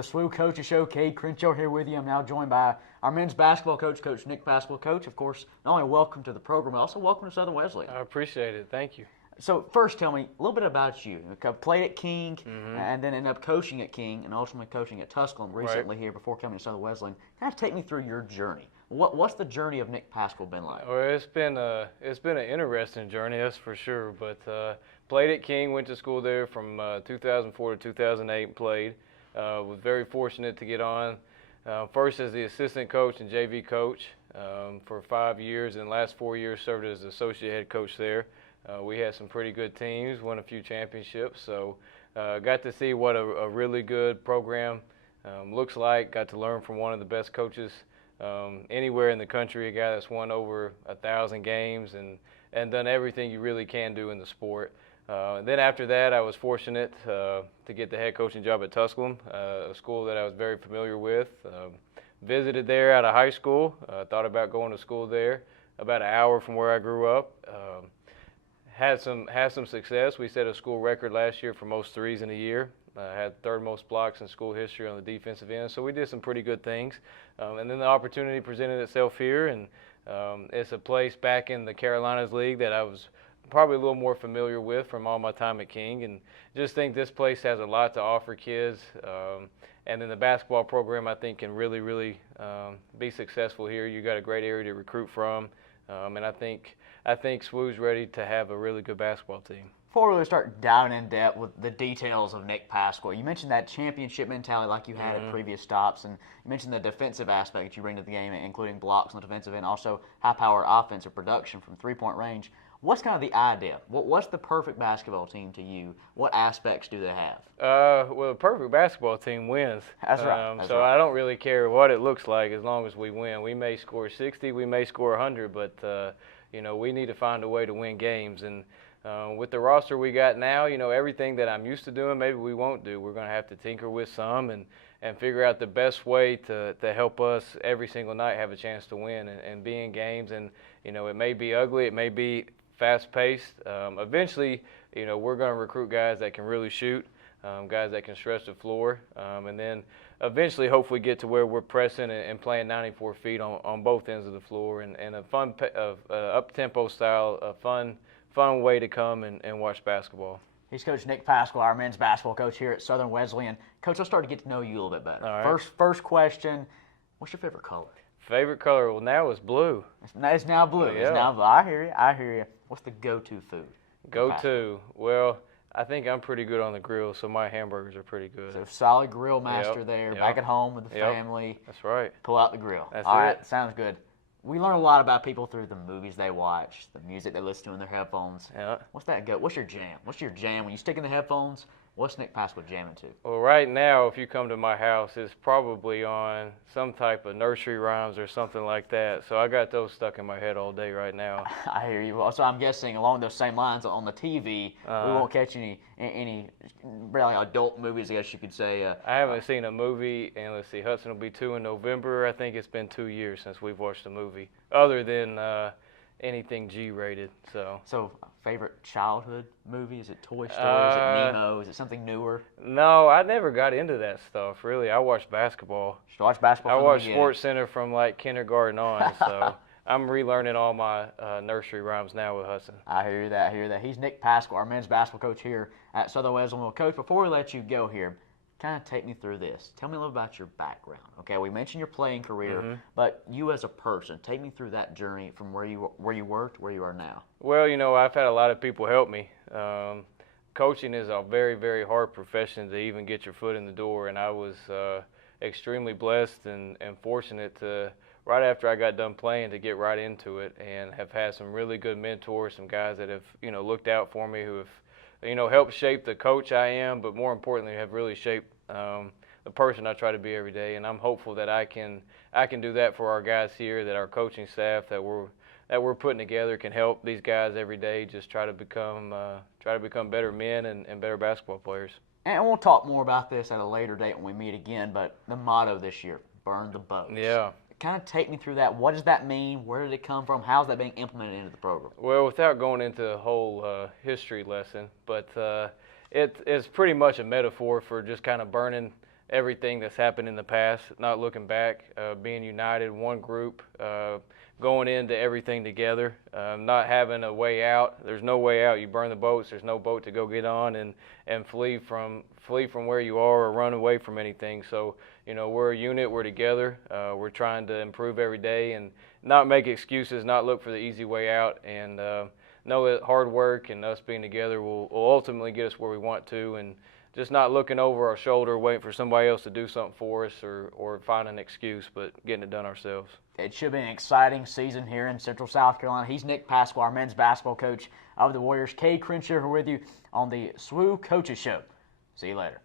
the SWU Coaches Show. Cade Crenshaw here with you. I'm now joined by our men's basketball coach, Coach Nick Pascal. Coach, of course, not only welcome to the program, but also welcome to Southern Wesleyan. I appreciate it. Thank you. So first, tell me a little bit about you. You played at King and then ended up coaching at King and ultimately coaching at Tusculum recently here before coming to Southern Wesleyan. Kind of take me through your journey. What's the journey of Nick Pascal been like? Well, it's been an interesting journey, that's for sure. But played at King, went to school there from 2004 to 2008 and played. Was very fortunate to get on first as the assistant coach and JV coach for 5 years, and the last 4 years served as associate head coach there. We had some pretty good teams, won a few championships, so got to see what a really good program looks like. Got to learn from one of the best coaches anywhere in the country, a guy that's won over 1,000 games and done everything you really can do in the sport. Then after that, I was fortunate to get the head coaching job at Tusculum, a school that I was very familiar with. Visited there out of high school, thought about going to school there, about an hour from where I grew up. Had some success. We set a school record last year for most threes in a year. Had third most blocks in school history on the defensive end. So we did some pretty good things. And then the opportunity presented itself here, and it's a place back in the Carolinas League that I was probably a little more familiar with from all my time at King, and just think this place has a lot to offer kids. And then the basketball program, I think, can really be successful here. You got a great area to recruit from, and I think SWU's ready to have a really good basketball team. Before we really start diving in depth with the details of Nick Pascal, you mentioned that championship mentality like you had at previous stops, and you mentioned the defensive aspect that you bring to the game, including blocks on the defensive end, also high-power offensive production from three-point range. What's kind of the idea? What's the perfect basketball team to you? What aspects do they have? Well, the perfect basketball team wins. That's right. So I don't really care what it looks like as long as we win. We may score 60, we may score 100, but we need to find a way to win games. And with the roster we got now, everything that I'm used to doing, maybe we won't do. We're going to have to tinker with some and figure out the best way to help us every single night have a chance to win and be in games. And, it may be ugly, it may be fast-paced. Eventually, we're going to recruit guys that can really shoot, guys that can stretch the floor, and then eventually hopefully get to where we're pressing and playing 94 feet on both ends of the floor and a fun, up-tempo style, a fun way to come and watch basketball. He's Coach Nick Pascal, our men's basketball coach here at Southern Wesleyan. Coach, let's start to get to know you a little bit better. All right. First question, what's your favorite color? Favorite color? Well, now it's blue. It's now blue. Yeah. It's now blue. I hear you. What's the go-to food? Go-to? Well, I think I'm pretty good on the grill, so my hamburgers are pretty good. So solid grill master there, back at home with the family. That's right. Pull out the grill. That's All it. right, sounds good. We learn a lot about people through the movies they watch, the music they listen to in their headphones. Yeah. What's your jam? What's your jam when you stick in the headphones? What's Nick Pascal jamming to? Well, right now, if you come to my house, it's probably on some type of nursery rhymes or something like that. So I got those stuck in my head all day right now. I hear you. So I'm guessing along those same lines on the TV, we won't catch any really adult movies, I guess you could say. I haven't seen a movie, and let's see, Hudson will be 2 in November. I think it's been 2 years since we've watched a movie, other than anything G-rated. So favorite childhood movie? Is it Toy Story? Is it Nemo? Is it something newer? No, I never got into that stuff, really. I watched basketball. Just watch basketball I from watched the Sports Center from like kindergarten on, so I'm relearning all my nursery rhymes now with Hudson. I hear that. He's Nick Pascal, our men's basketball coach here at Southern Wesleyan. Well, Coach, before we let you go here, kind of take me through this. Tell me a little about your background. Okay, we mentioned your playing career, but you as a person, take me through that journey from where you were to where you are now. Well, I've had a lot of people help me. Coaching is a very, very hard profession to even get your foot in the door, and I was extremely blessed and fortunate to, right after I got done playing, to get right into it, and have had some really good mentors, some guys that have looked out for me, who have helped shape the coach I am, but more importantly have really shaped the person I try to be every day. And I'm hopeful that I can do that for our guys here, that our coaching staff that we're putting together can help these guys every day just try to become better men and better basketball players. And we'll talk more about this at a later date when we meet again, but the motto this year, burn the boats. Yeah. Kind of take me through that. What does that mean? Where did it come from? How's that being implemented into the program? Well, without going into a whole history lesson, but it's pretty much a metaphor for just kind of burning everything that's happened in the past, not looking back, being united, one group, going into everything together, not having a way out. There's no way out. You burn the boats. There's no boat to go get on and flee from where you are or run away from anything. So, we're a unit. We're together. We're trying to improve every day and not make excuses, not look for the easy way out, and know that hard work and us being together will ultimately get us where we want to, and just not looking over our shoulder, waiting for somebody else to do something for us or find an excuse, but getting it done ourselves. It should be an exciting season here in Central South Carolina. He's Nick Pasquale, our men's basketball coach of the Warriors. Cade Crenshaw here with you on the SWU Coaches Show. See you later.